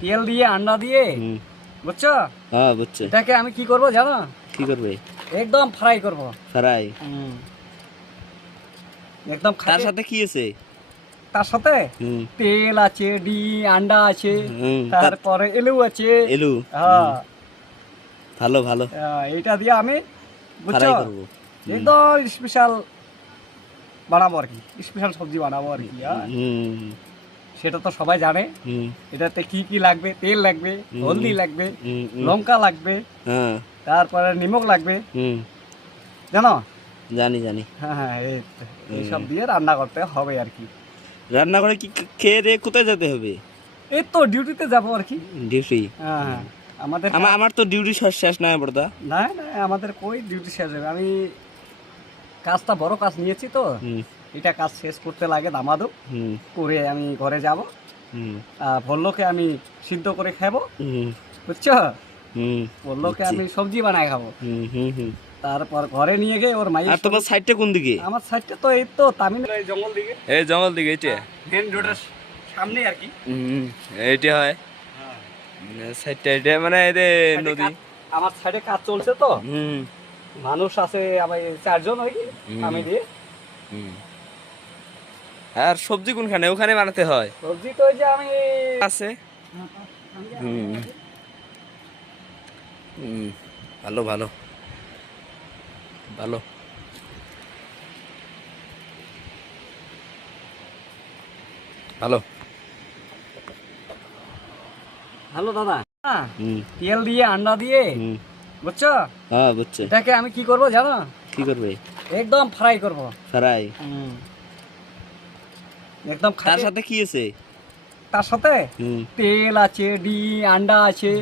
তেল দিয়ে আন্ডা দিয়ে বুঝছো? হ্যাঁ বুঝছো। এটাকে আমি কি করব জানো? কি করবে? একদম ফ্রাই করব। ফ্রাই? একদম তার সাথে কি আছে? তার সাথে তেল আছে, আন্ডা আছে, তারপরে এলু আছে। এলু? হ্যাঁ ভালো ভালো। এইটা দিয়ে আমি বুঝছো একদম স্পেশাল বানাবো আর কি, স্পেশাল সবজি বানাবো আর কি। সেটা তো সবাই জানে। এটাতে কি কি লাগবে? তেল লাগবে, হলদি লাগবে, লঙ্কা লাগবে, তারপরে নিমক লাগবে, জানো? জানি জানি। হ্যাঁ এইসব দিয়ে রান্না করতে হবে আর কি। রান্না করে কি খেয়ে দিয়ে কোথায় যেতে হবে? এই তো ডিউটিতে যাবো আর কি। ডিউটি? হ্যাঁ আমাদের আমার তো ডিউটি শেষ নয় বড়দা। না না আমাদের কই ডিউটি শেষ হবে। আমি কাজটা বড় কাজ নিয়েছি তো, এটা কাজ শেষ করতে লাগে দামাদু করে আমি ঘরে যাব। বললোকে আমি সিদ্ধ করে খাবো, বুঝছো? বললোকে আমি সবজি বানাই খাবো। তারপর ঘরে নিয়ে গিয়ে ওর মাই। আর তোমার সাইডটা কোন দিকে? আমার সাইডটা তো এই তো তামিলনাড়ু জঙ্গল দিকে। এই জঙ্গল দিকে? এটা মেন রোডের সামনে আর কি। এইটা হয় সাইডটা, এটা মানে নদী। আমার সাইডে কাজ চলছে তো, মানুষ আছে আমি 4 জন হয় কি আমি দিয়ে। আর সবজি কোনখানে? ওখানে বানাতে হয় সবজি তো ওই যে আমি আছে। ভালো ভালো ভালো ভালো ভালো দাদা। তেল দিয়ে আন্ডা দিয়ে বুঝছো? হ্যাঁ বুঝছো। এটাকে আমি কি করব জানো? কি করবে? একদম ফ্রাই করব। ফ্রাই? একদম। তার সাথে কি আছে? তার সাথে তেল আছে, আন্ডা আছে,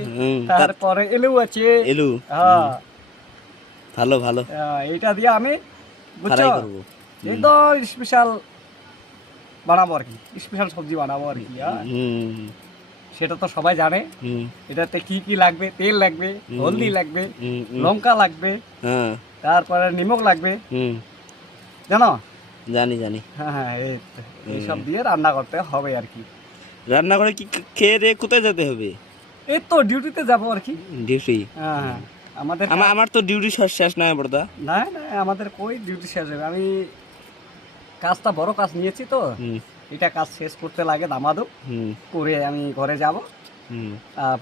তারপরে এলু আছে। এলু? হ্যাঁ ভালো ভালো। এইটা দিয়ে আমি বুঝছো একদম স্পেশাল বানাবো আর কি, স্পেশাল সবজি বানাবো আর কি। সেটা তো সবাই জানে। এটাতে কি কি লাগবে? তেল লাগবে, হলদি লাগবে, লঙ্কা লাগবে, তারপরে নিমক লাগবে, জানো? জানি জানি। হ্যাঁ এইসব দিয়ে রান্না করতে হবে আর কি। রান্না করে কি খেয়ে দিয়ে কোথায় যেতে হবে? এই তো ডিউটিতে যাবো আর কি। ডিউটি? হ্যাঁ আমাদের আমার তো ডিউটি শেষ নয় বড়দা। না না আমাদের কই ডিউটি শেষ হবে। আমি কাজটা বড় কাজ নিয়েছি তো, এটা কাজ শেষ করতে লাগে দামাদু করে আমি ঘরে যাব।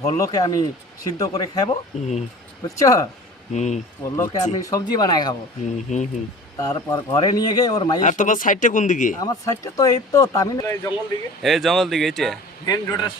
বললোকে আমি সিদ্ধ করে খাবো, বুঝছো? বললোকে আমি সবজি বানাই খাবো। তারপর ঘরে নিয়ে গিয়ে ওর মাই। আর তোমার সাইডটা কোন দিকে? আমার সাইডটা তো এই তো তামিলনাড়ু জঙ্গল দিকে। এই জঙ্গল দিকে? এটা মেন রোডের